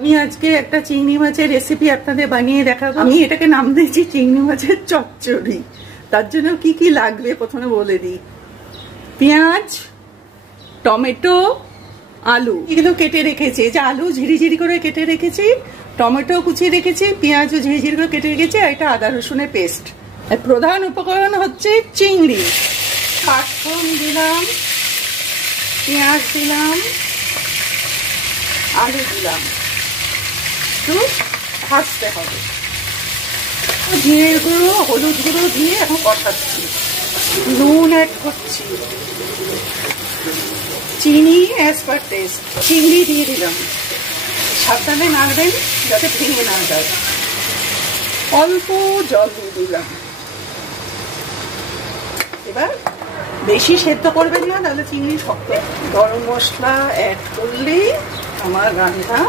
আমি আজকে একটা চিংড়ি মাছের রেসিপি আপনাদের বানিয়ে দেখাবো। আমি এটাকে নাম দিয়েছি চিংড়ি মাছের চচ্চড়ি। তার জন্য কি কি লাগবে প্রথমে বলে দিই। পেঁয়াজ, টমেটো, আলু এগুলো কেটে রেখেছি। যে আলু ঝিরিঝিরি করে কেটে রেখেছি, টমেটো কুচিয়ে রেখেছি, পেঁয়াজও ঝিরিঝিরি করে কেটে রেখেছি, আর এটা আদা রসুনের পেস্ট। আর প্রধান উপকরণ হচ্ছে চিংড়ি। পাঁচফোড়ন দিলাম, পেঁয়াজ দিলাম, আলু দিলাম, একটু ভাজতে হবে। জিরের গুঁড়ো, হলুদ গুঁড়ো দিয়ে এখন কষাচ্ছি, নুন অ্যাড করছি, চিনি অ্যাজ পার টেস্ট। চিংড়ি দিয়ে দিলাম, সাবধানে নাড়বেন যাতে ভেঙে না যায়। অল্প জল দিয়ে দিলাম। এবার বেশি সেদ্ধ করবেন না, তাহলে চিংড়ি শক্ত। গরম মশলা অ্যাড করলেই আমার রান্না